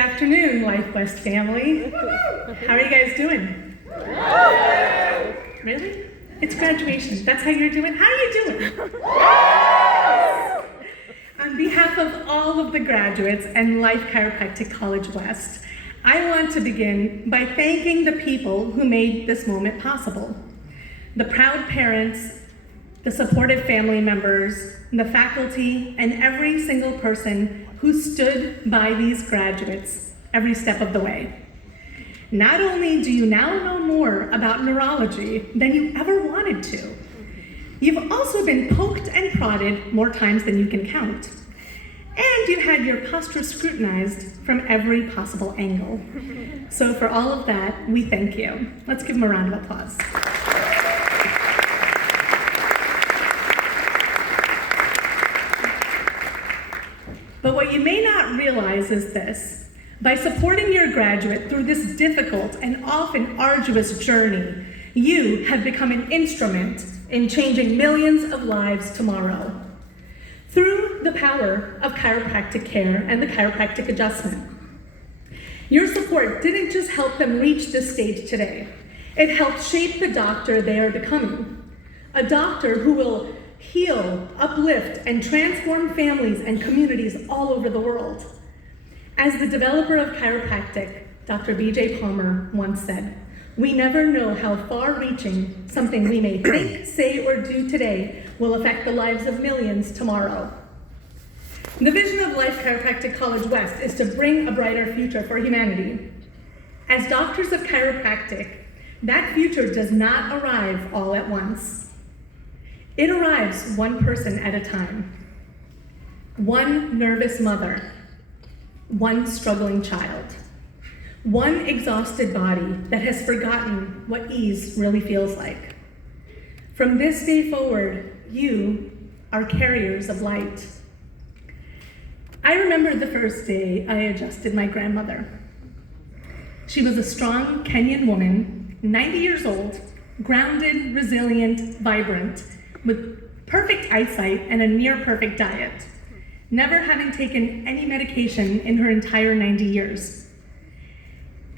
afternoon, Life West family. How are you guys doing? Really? It's graduation. That's how you're doing? How are you doing? On behalf of all of the graduates and Life Chiropractic College West, I want to begin by thanking the people who made this moment possible. The proud parents, the supportive family members, the faculty, and every single person who stood by these graduates every step of the way. Not only do you now know more about neurology than you ever wanted to, you've also been poked and prodded more times than you can count. And you had your posture scrutinized from every possible angle. So for all of that, we thank you. Let's give them a round of applause. But what you may not realize is this: by supporting your graduate through this difficult and often arduous journey, you have become an instrument in changing millions of lives tomorrow. Through the power of chiropractic care and the chiropractic adjustment. Your support didn't just help them reach this stage today. It helped shape the doctor they are becoming. A doctor who will heal, uplift, and transform families and communities all over the world. As the developer of chiropractic, Dr. B.J. Palmer once said, "We never know how far-reaching something we may think, say, or do today will affect the lives of millions tomorrow." The vision of Life Chiropractic College West is to bring a brighter future for humanity. As doctors of chiropractic, that future does not arrive all at once. It arrives one person at a time. One nervous mother, one struggling child, one exhausted body that has forgotten what ease really feels like. From this day forward, you are carriers of light. I remember the first day I adjusted my grandmother. She was a strong Kenyan woman, 90 years old, grounded, resilient, vibrant, with perfect eyesight and a near-perfect diet, never having taken any medication in her entire 90 years.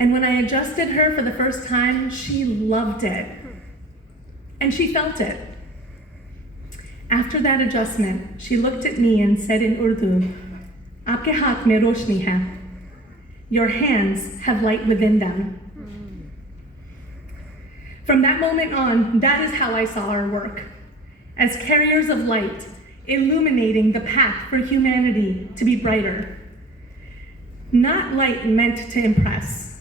And when I adjusted her for the first time, she loved it. And she felt it. After that adjustment, she looked at me and said in Urdu, "Aapke haath mein roshni hai." Your hands have light within them. From that moment on, that is how I saw our work. As carriers of light, illuminating the path for humanity to be brighter. Not light meant to impress,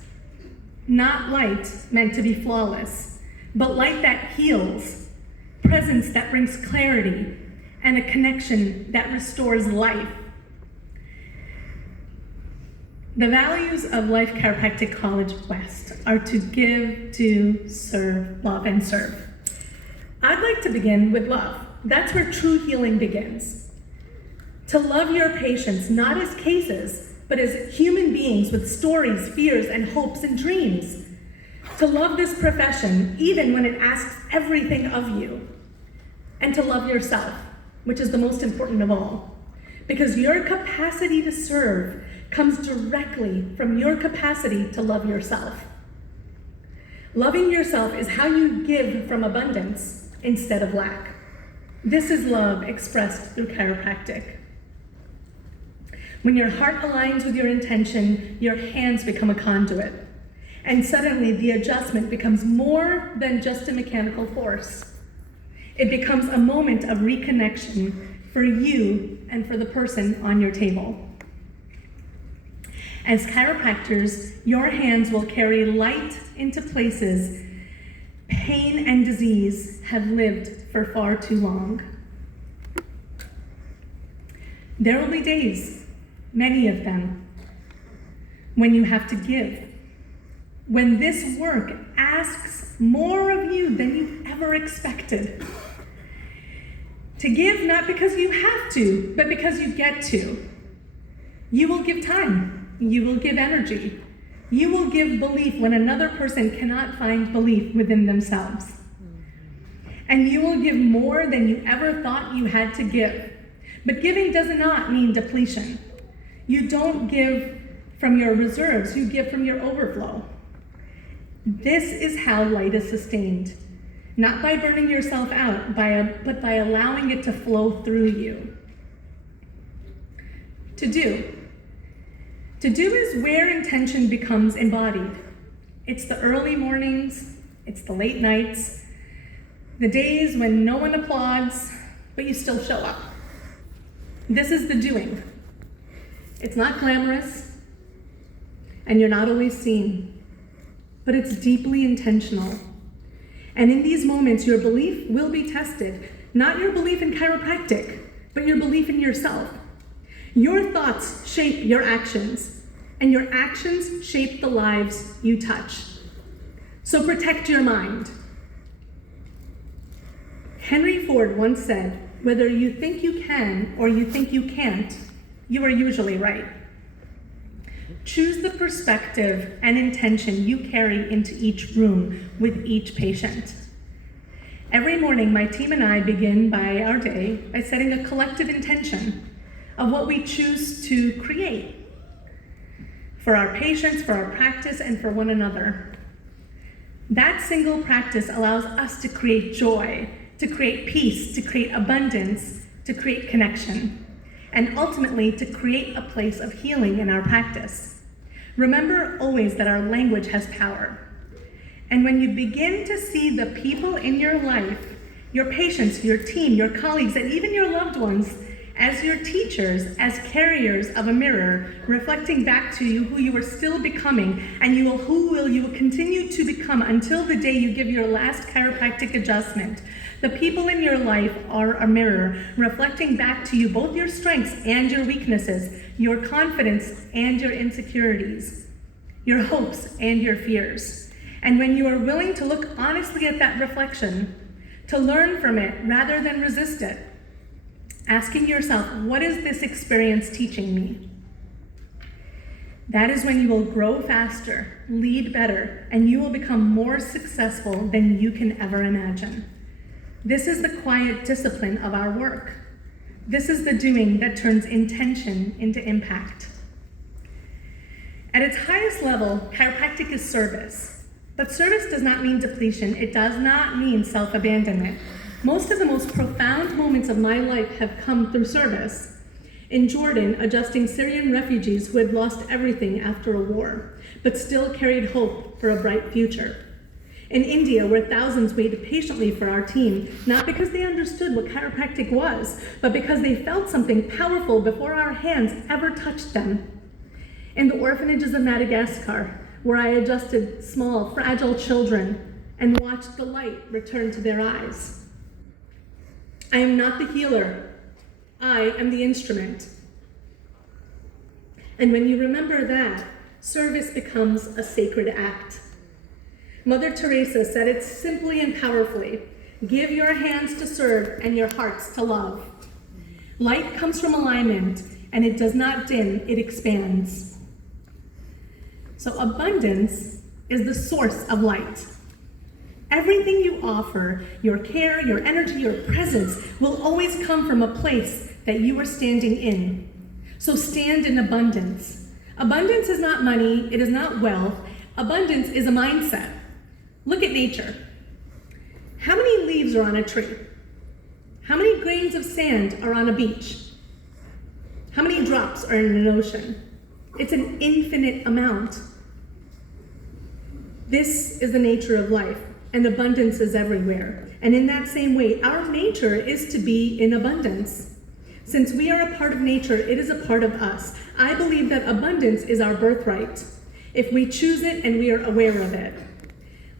not light meant to be flawless, but light that heals, presence that brings clarity, and a connection that restores life. The values of Life Chiropractic College West are to give, to serve, love, and serve. I'd like to begin with love. That's where true healing begins. To love your patients not as cases, but as human beings with stories, fears, and hopes and dreams. To love this profession even when it asks everything of you. And to love yourself, which is the most important of all. Because your capacity to serve comes directly from your capacity to love yourself. Loving yourself is how you give from abundance instead of lack. This is love expressed through chiropractic. When your heart aligns with your intention, your hands become a conduit. And suddenly the adjustment becomes more than just a mechanical force. It becomes a moment of reconnection for you and for the person on your table. As chiropractors, your hands will carry light into places pain and disease have lived for far too long. There will be days, many of them, when you have to give. When this work asks more of you than you ever expected. To give not because you have to, but because you get to. You will give time. You will give energy. You will give belief when another person cannot find belief within themselves. And you will give more than you ever thought you had to give. But giving does not mean depletion. You don't give from your reserves, you give from your overflow. This is how light is sustained, not by burning yourself out, but by allowing it to flow through you. To do. To do is where intention becomes embodied. It's the early mornings, it's the late nights, the days when no one applauds, but you still show up. This is the doing. It's not glamorous, and you're not always seen, but it's deeply intentional. And in these moments, your belief will be tested, not your belief in chiropractic, but your belief in yourself. Your thoughts shape your actions, and your actions shape the lives you touch. So protect your mind. Henry Ford once said, "Whether you think you can or you think you can't, you are usually right." Choose the perspective and intention you carry into each room with each patient. Every morning, my team and I begin our day by setting a collective intention of what we choose to create for our patients, for our practice, and for one another. That single practice allows us to create joy, to create peace, to create abundance, to create connection, and ultimately to create a place of healing in our practice. Remember always that our language has power. And when you begin to see the people in your life, your patients, your team, your colleagues, and even your loved ones, as your teachers, as carriers of a mirror, reflecting back to you who you are still becoming, and who you will continue to become until the day you give your last chiropractic adjustment. The people in your life are a mirror, reflecting back to you both your strengths and your weaknesses, your confidence and your insecurities, your hopes and your fears. And when you are willing to look honestly at that reflection, to learn from it rather than resist it, asking yourself, what is this experience teaching me? That is when you will grow faster, lead better, and you will become more successful than you can ever imagine. This is the quiet discipline of our work. This is the doing that turns intention into impact. At its highest level, chiropractic is service. But service does not mean depletion. It does not mean self-abandonment. Most of the most profound moments of my life have come through service. In Jordan, adjusting Syrian refugees who had lost everything after a war, but still carried hope for a bright future. In India, where thousands waited patiently for our team, not because they understood what chiropractic was, but because they felt something powerful before our hands ever touched them. In the orphanages of Madagascar, where I adjusted small, fragile children and watched the light return to their eyes. I am not the healer. I am the instrument. And when you remember that, service becomes a sacred act. Mother Teresa said it simply and powerfully: give your hands to serve and your hearts to love. Light comes from alignment, and it does not dim, it expands. So abundance is the source of light. Everything you offer, your care, your energy, your presence, will always come from a place that you are standing in. So stand in abundance. Abundance is not money, it is not wealth. Abundance is a mindset. Look at nature. How many leaves are on a tree? How many grains of sand are on a beach? How many drops are in an ocean? It's an infinite amount. This is the nature of life. And abundance is everywhere. And in that same way, our nature is to be in abundance. Since we are a part of nature, it is a part of us. I believe that abundance is our birthright, if we choose it and we are aware of it.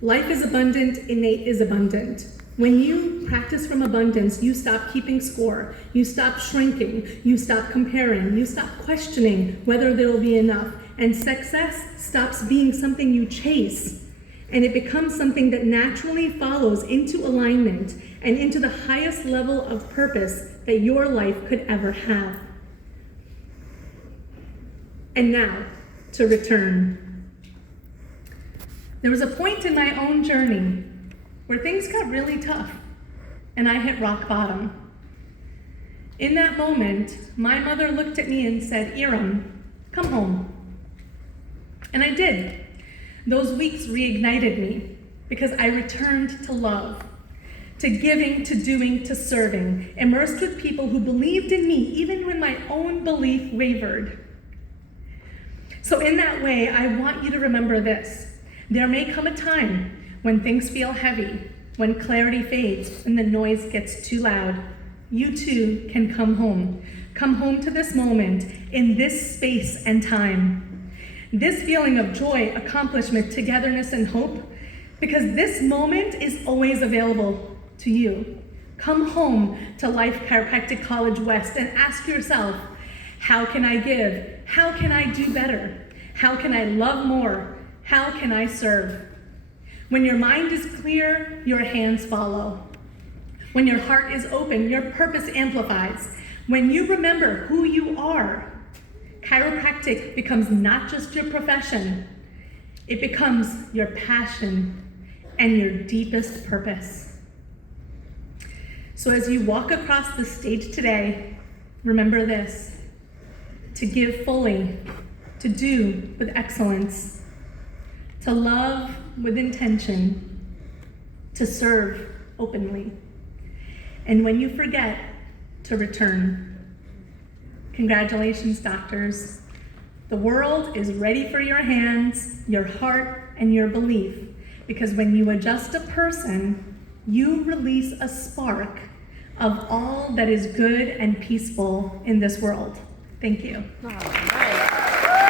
Life is abundant, innate is abundant. When you practice from abundance, you stop keeping score, you stop shrinking, you stop comparing, you stop questioning whether there will be enough, and success stops being something you chase. And it becomes something that naturally follows into alignment and into the highest level of purpose that your life could ever have. And now, to return. There was a point in my own journey where things got really tough, and I hit rock bottom. In that moment, my mother looked at me and said, "Iram, come home. And I did. Those weeks reignited me because I returned to love, to giving, to doing, to serving, immersed with people who believed in me even when my own belief wavered. So in that way, I want you to remember this. There may come a time when things feel heavy, when clarity fades and the noise gets too loud. You too can come home. Come home to this moment in this space and time. This feeling of joy, accomplishment, togetherness, and hope, because this moment is always available to you. Come home to Life Chiropractic College West and ask yourself, how can I give? How can I do better? How can I love more? How can I serve? When your mind is clear, your hands follow. When your heart is open, your purpose amplifies. When you remember who you are, chiropractic becomes not just your profession, it becomes your passion and your deepest purpose. So as you walk across the stage today, remember this: to give fully, to do with excellence, to love with intention, to serve openly. And when you forget, to return. Congratulations, doctors. The world is ready for your hands, your heart, and your belief, because when you adjust a person, you release a spark of all that is good and peaceful in this world. Thank you.